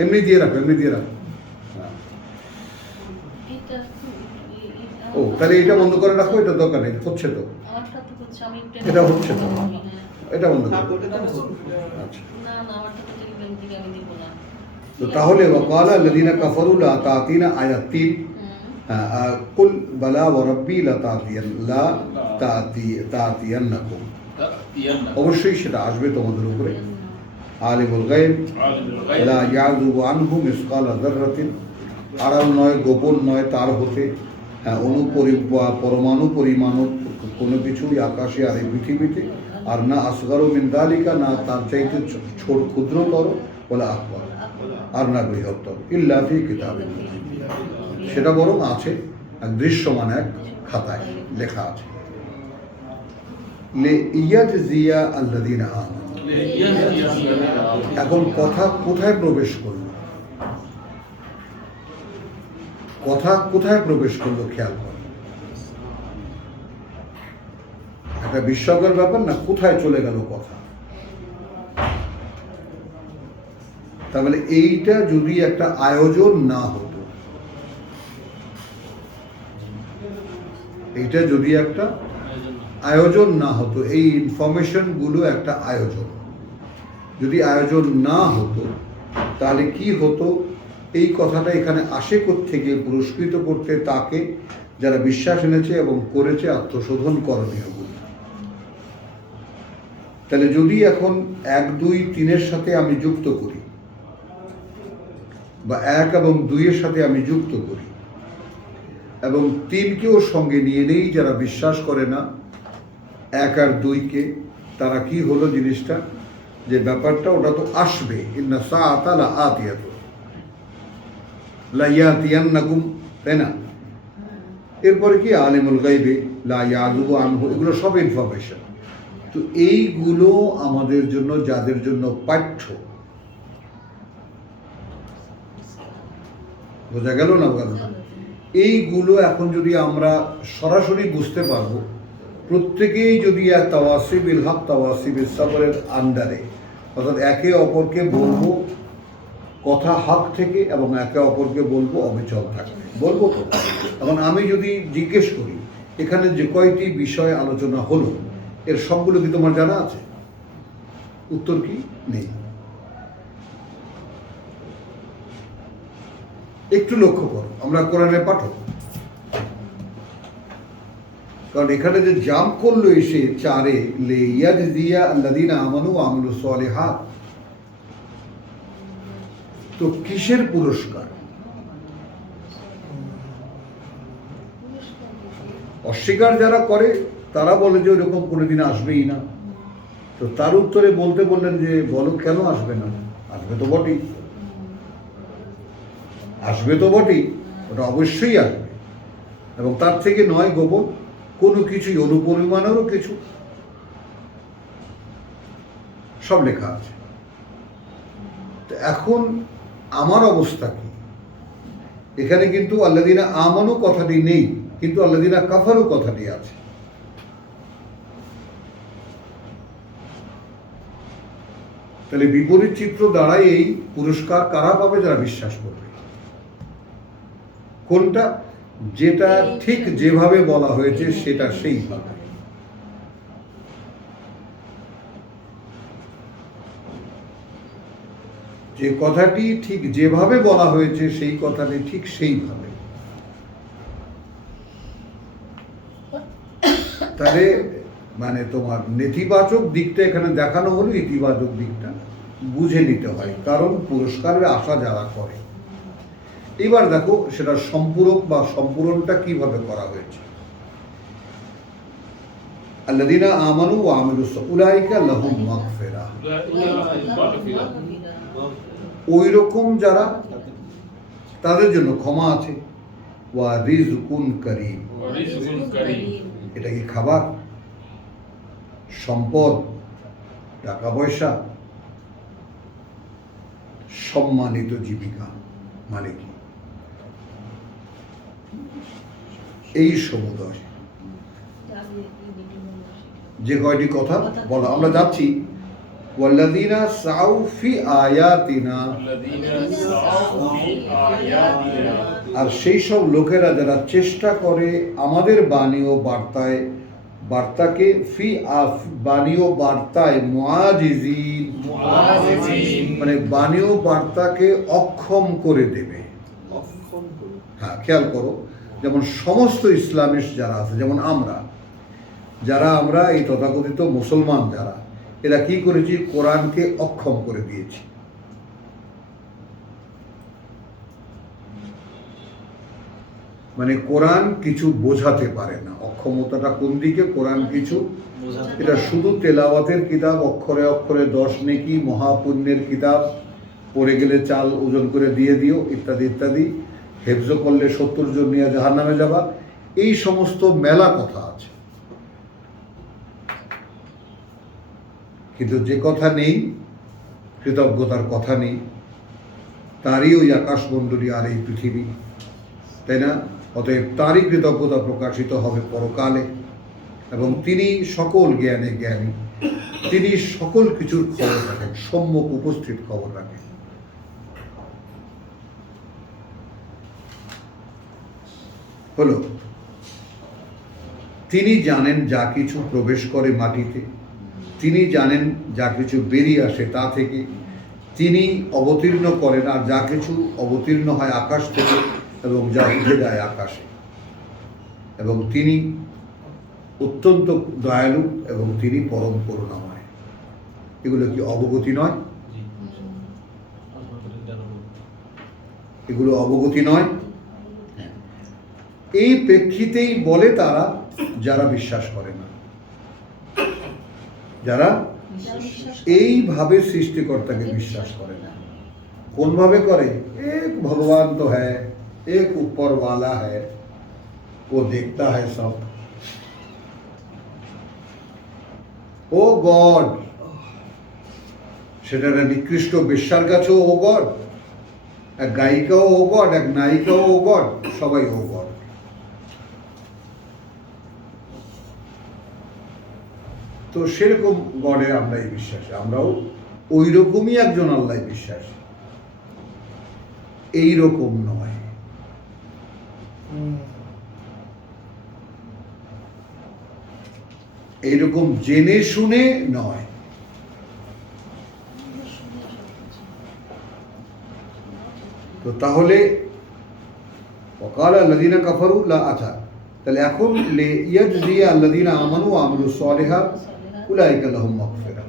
এমনি দিয়ে রাখো, এমনি দিয়ে রাখো। ও তাহলে এটা বন্ধ করে রাখো, এটা দরকার নেই, হচ্ছে তো, এটা হচ্ছে তো, এটা বন্ধ করো। আচ্ছা, তো তাহলে ওয়াকালা আল্লাযীনা কাফারু লা তা'তিনা আয়াত 3 কুল বালা ওয়া রাব্বি লা তা'তিয়ান্নাকুম, অবশ্যই সেটা আসবে তোমাদের উপরে। আলিমুল গায়ব লা ইয়াযুবু আনহু মিসকালা যাররাতিন, আড়াল নয়, গোপন নয় তার হতে পরমাণু পরিমাণও কোনো কিছুই আকাশে আর এই পৃথিবীতে, আর না আসগারু মিন যালিকা, না তার চাইতে ছোট ক্ষুদ্রতর, বলে আকবার, আর না বৃহত্তর, ইল্লা ফি কিতাবিন মুবিন, সেটা বরং আছে এক দৃশ্যমান এক খাতায় লেখা আছে। লিয়াজজিয়া আল্লাযীনা আমানু, এখন কথা কোথায় প্রবেশ করলো, কথা কোথায় প্রবেশ করলো খেয়াল করো। একটা বিস্ময়কর ব্যাপার না, কোথায় চলে গেল কথা। তার মানে এইটা যদি একটা আয়োজন না হতো, এইটা যদি একটা আয়োজন না হতো, এই ইনফরমেশন গুলো একটা আয়োজন, যদি আয়োজন না হতো তাহলে কি হতো, এই কথাটা এখানে আসে থেকে পুরস্কৃত করতে তাকে যারা বিশ্বাস এনেছে এবং করেছে আত্মশোধন করণীয় গুলি। তাহলে যদি এখন 1, 2, 3-এর সাথে আমি যুক্ত করি, বা 1 এবং 2-এর সাথে আমি যুক্ত করি, এবং 3-কেও সঙ্গে নিয়ে নেই যারা বিশ্বাস করে না 1 আর 2-কে, তারা কি হলো জিনিসটা, যে ব্যাপারটা ওটা তো আসবে, ইন্না সাআতা লাআতিয়াতুন লা ইয়াতিয়ান্নাকুম, তাই না? এরপরে কি আলিমুল গায়বে লা ইয়াযুবু আনহু, এগুলো সব ইনফরমেশন। তো এইগুলো আমাদের জন্য, যাদের জন্য পাঠ্য, বোঝা গেল না কথাটা? এইগুলো এখন যদি আমরা সরাসরি বুঝতে পারবো, প্রত্যেকেই যদি তাওয়াসি বিল হক তাওয়াসি বিস সাবরের আন্ডারে, অর্থাৎ একে অপরকে বলবো কথা হক থেকে এবং একে অপরকে বলবো অবিচল থাকবে, বলবো তো। এখন আমি যদি জিজ্ঞেস করি এখানে যে কয়টি বিষয় আলোচনা হলো, এর সবগুলো কি তোমার জানা আছে? উত্তর কি? নেই। একটু লক্ষ্য করো, আমরা কোরআনের পাঠক, কারণ এখানে যে জাম্প করলো এসে 4-এ, লিয়াজজিয়া আল্লাযীনা আমানু ওয়া আমিলুস সালিহাত, তো কিসের পুরস্কার? অস্বীকার যারা করে তারা বলে যে ওরকম কোনোদিন আসবেই না। তো তার উত্তরে বলতে বললেন যে বলো কেন আসবে না? আসবে তো বটেই, আসবে তো বটেই, ওটা অবশ্যই আসবে, এবং তার থেকে নয় গোপন কোনো কিছুই, অনুপরিমাণেরও কিছু, সব লেখা আছে। তো এখন আমার অবস্থা কি? এখানে কিন্তু আল্লাযীনা আমানু কথাটি নেই, কিন্তু আল্লাযীনা কাফারু কথাটি আছে। তাহলে বিপরীত চিত্র দাঁড়ায়, এই পুরস্কার কারা পাবে? যারা বিশ্বাস করবে। কোনটা? যেটা ঠিক যেভাবে বলা হয়েছে সেটা সেইভাবে। যে কথাটি ঠিক যেভাবে বলা হয়েছে সেই কথাটি ঠিক সেইভাবে। তাহলে মানে তোমার নেতিবাচক দিকটা এখানে দেখানো হলো, ইতিবাচক দিকটা বুঝে নিতে হয়, কারণ পুরস্কারের আশা যারা করে। এবার দেখো সেটা সম্পূরক বা সম্পূরণটা কিভাবে করা হয়েছে। আল্লাযীনা আমানু ওয়া আমিলুস উলাইকা লাহুম মাগফিরাহ, ওই রকম যারা, তাদের জন্য ক্ষমা আছে। ওয়া রিজকুন কারীম, এটা কি খাবার, সম্পদ, টাকা পয়সা, সম্মানিত জীবিকা, মানে কি? এই সমুদয় যে কয়টি কথা বলা, আমরা যাচ্ছি ওয়াল্লাযীনা সাউ ফি আয়াতিনা, আর সেই সব লোকেরা যারা চেষ্টা করে আমাদের বাণী ও বার্তাকে বাণী ও বার্তায় মুআজিজিন, মানে বাণী ও বার্তাকে অক্ষম করে দেবে। হ্যাঁ, খেয়াল করো, যেমন সমস্ত ইসলামিস্ট যারা আছে, যেমন আমরা এই তথাকথিত মুসলমান যারা, এরা কি করেছি? কোরআনকে অক্ষম করে দিয়েছি। মানে কোরআন কিছু বোঝাতে পারে না। অক্ষমতাটা কোন দিকে? কোরআন কিছু, এটা শুধু তেলাওয়াতের কিতাব, অক্ষরে অক্ষরে 10 নেকি, মহাপুণ্যের কিতাব, পড়ে গেলে চাল ওজন করে দিয়ে দিও, ইত্যাদি ইত্যাদি, হেফজ করলে 70 জন নিয়ে জাহান্নামে যাবা, এই সমস্ত মেলা কথা আছে। কিন্তু যে কথা নেই, কৃতজ্ঞতার কথা নেই, তারই ওই আকাশমণ্ডলী আর এই পৃথিবী, তাই না? অতএব তারই কৃতজ্ঞতা প্রকাশিত হবে পরকালে, এবং তিনি সকল জ্ঞানে জ্ঞানী, তিনি সকল কিছুর খবর রাখেন, সম্মুখ উপস্থিত খবর রাখেন। হলো, তিনি জানেন যা কিছু প্রবেশ করে মাটিতে, তিনি জানেন যা কিছু বেরিয়ে আসে তা থেকে, তিনি অবতীর্ণ করেন আর যা কিছু অবতীর্ণ হয় আকাশ থেকে এবং যা উঠে যায় আকাশে, এবং তিনি অত্যন্ত দয়ালু এবং তিনি পরম করুণাময়। এগুলো কি অবগতি নয়? এগুলো অবগতি নয়? এই প্রেক্ষিতেই বলে তারা যারা বিশ্বাস করে না, যারা এইভাবে সৃষ্টিকর্তাকে বিশ্বাস করে না। কোন ভাবে করে? এক ভগবান তো হ্যায়, এক উপর वाला है, वो देखता है सब, ও গড। সেটা নিকৃষ্ট বেশ্যার কাছেও ও গড, এক গায়িকাও ও গড, এক নায়িকাও ও গড, সবাই ও গড। তো সেরকম গডে আমরাই বিশ্বাসী, আমরাও ওই রকমই একজন আল্লাহ বিশ্বাসী, এই রকম নয়। এইরকম জেনে শুনে নয়। তো তাহলে ওয়াকাল আল্লাযীনা কাফারু লা, আচ্ছা তাহলে এখন লে ইয়াজজিয়া আল্লাযীনা আমানু ওয়া আমিলুস সালিহাত উলাইকা লাহুম মাগফিরাহ।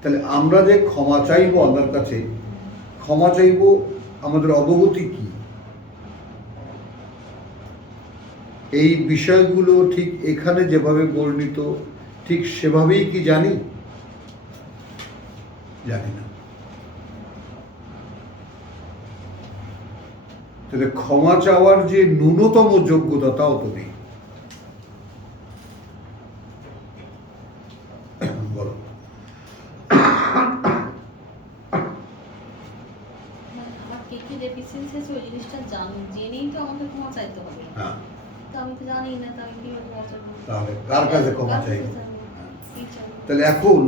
তাহলে আমরা যে ক্ষমা চাইবো আল্লাহর কাছে, ক্ষমা চাইবো, আমাদের অবগতি কি? এই বিষয়গুলো ঠিক এখানে যেভাবে বর্ণিত ঠিক সেভাবেই কি জানি? জানি না। তাহলে ক্ষমা চাওয়ার যে ন্যূনতম যোগ্যতা তাও তো নেই। বলো। আমার কি কি ডেফিসিয়েন্সি আছে ওই জিনিসটা জেনেই তো আমাকে ক্ষমা চাইতে হবে। হ্যাঁ, তো আমি তো জানি না, তো আমি কিভাবে ক্ষমা চাইবো? তাহলে কার কাছে ক্ষমা চাইব? তাহলে এখন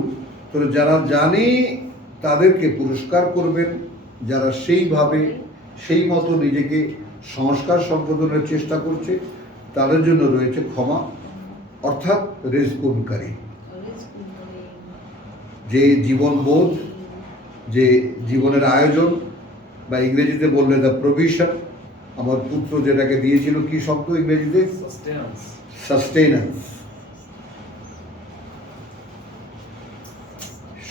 তোর যারা জানে তাদেরকে পুরস্কার করবেন, যারা সেইভাবে সেই মতো নিজেকে সংস্কার সম্পাদনের চেষ্টা করছে তাদের জন্য রয়েছে ক্ষমা, অর্থাৎ রিজকুনকারী, যে জীবনবোধ, যে জীবনের আয়োজন, বা ইংরেজিতে বললে দ্য প্রভিশন। আমার পুত্র যেটাকে দিয়েছিল, কি শব্দ ইংরেজিতে? সাস্টেইনেন্স,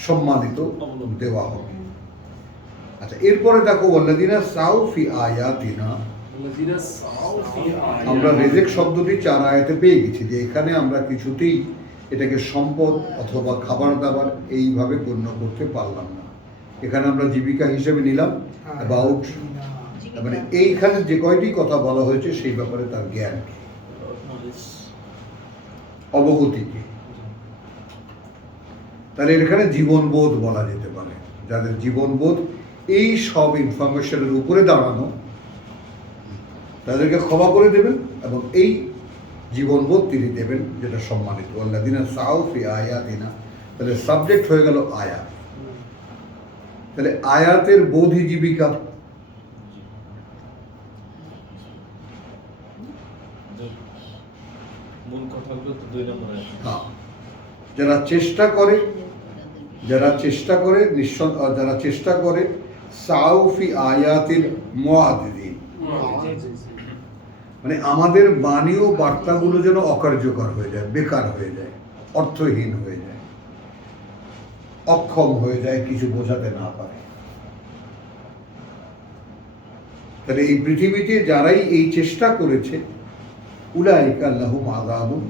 সম্মানিত দেওয়া হবে। আচ্ছা, এরপরে দেখো ওয়াল্লাযীনা সাউ ফি আয়াতিনা, আমরা রেজেক শব্দটি 4 আয়াতে পেয়ে গেছি, যে এখানে আমরা কিছুতেই এটাকে সম্পদ অথবা খাবার দাবার এইভাবে গণ্য করতে পারলাম না। এখানে আমরা জীবিকা হিসেবে নিলাম অ্যাবাউট, মানে এইখানে যে কয়টি কথা বলা হয়েছে সেই ব্যাপারে তার জ্ঞান, অবগতি কি। তাহলে এখানে জীবনবোধ বলা যেতে পারে, যাদের জীবনবোধ এই সব ইনফরমেশনের উপরে দাঁড়ানো, তাদেরকে ক্ষমা করে দেবেন এবং এই জীবনবোধ তিনি দেবেন যেটা সম্মানিত। আল্লাযীনা সাউ ফি আয়াতিনা, তাহলে সাবজেক্ট হয়ে গেল আয়াত। তাহলে আয়াতের বোধি জীবিকা, মূল কথাগুলো তো 2 নম্বরে আছে। হ্যাঁ, যারা চেষ্টা করে যারা চেষ্টা করে সাউফি আয়াতিল মুআদ্দিদিন, মানে আমাদের বাণী ও বার্তাগুলো যেন অকার্যকর হয়ে যায়, বেকার হয়ে যায়, অর্থহীন হয়ে যায়, অক্ষম হয়ে যায়, কিছু বোঝাতে না পারে। তাহলে এই পৃথিবীতে যারাই এই চেষ্টা করেছে, উলাইকা লাহুম আযাবুন,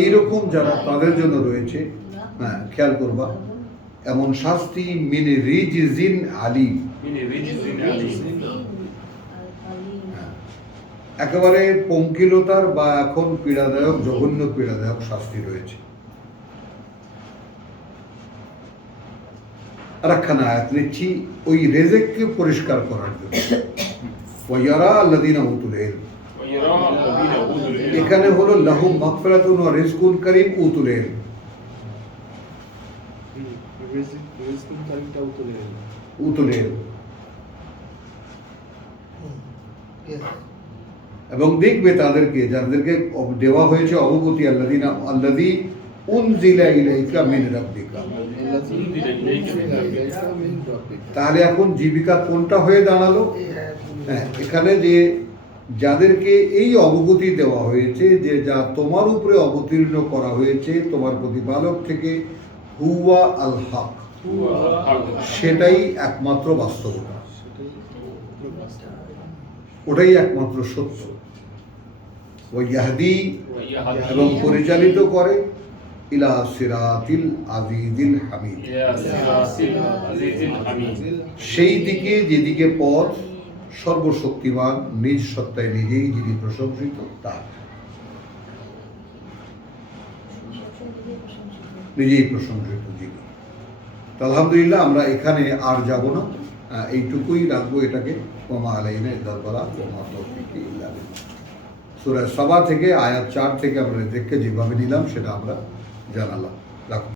এইরকম যারা তাদের জন্য রয়েছে, হ্যাঁ খেয়াল করবা, এমন শাস্তি মিন রিজিজিন আলিম, একেবারে পঙ্কিলতার বা এখন পীড়াদায়ক, জঘন্য পীড়াদায়ক শাস্তি রয়েছে। আর একখানা আয়াত নিচ্ছি ওই রেজেককে পরিষ্কার করার জন্য। ওয়ায়ারা আল্লাযীনা উতুল ইলম, এখানে হলো লাহুম মাগফিরাতুন ওয়া রিজকুন কারীম, উতুল ইলম, উতুল ইলম। এবং দেখবে তাদেরকে যাদেরকে দেওয়া হয়েছে অবগতি, আল্লাযী উনজিলা ইলাইকা মিন রাব্বিকা। তাহলে এখন জীবিকা কোনটা হয়ে দাঁড়ালো? হ্যাঁ, এখানে যে যাদেরকে এই অবগতি দেওয়া হয়েছে যে যা তোমার উপরে অবতীর্ণ করা হয়েছে তোমার প্রতিপালক থেকে, হুয়া আল হক, সেটাই একমাত্র বাস্তবতা, ওটাই একমাত্র সত্য। ওয়াহদি, এবং পরিচালিত করে ইলা সিরাতিল আজিজিল হামিদ, সেই দিকে যেদিকে পথ সর্বশক্তিমান নিজ সত্তায় নিজেই যিনি প্রশংসিত তার, নিজেই প্রশংসিত যিনি। আলহামদুলিল্লাহ, আমরা এখানে আর যাব না, এইটুকুই রাখবো এটাকে। ওমা আলাইনা ইল্লাল বালাগ ওয়া মা তাওফীকি ইল্লা বিল্লাহ। সূরা সাবা থেকে আয়াত 4 থেকে আমরা দেখে যেভাবে নিলাম সেটা আমরা জানালাম। রাখুন।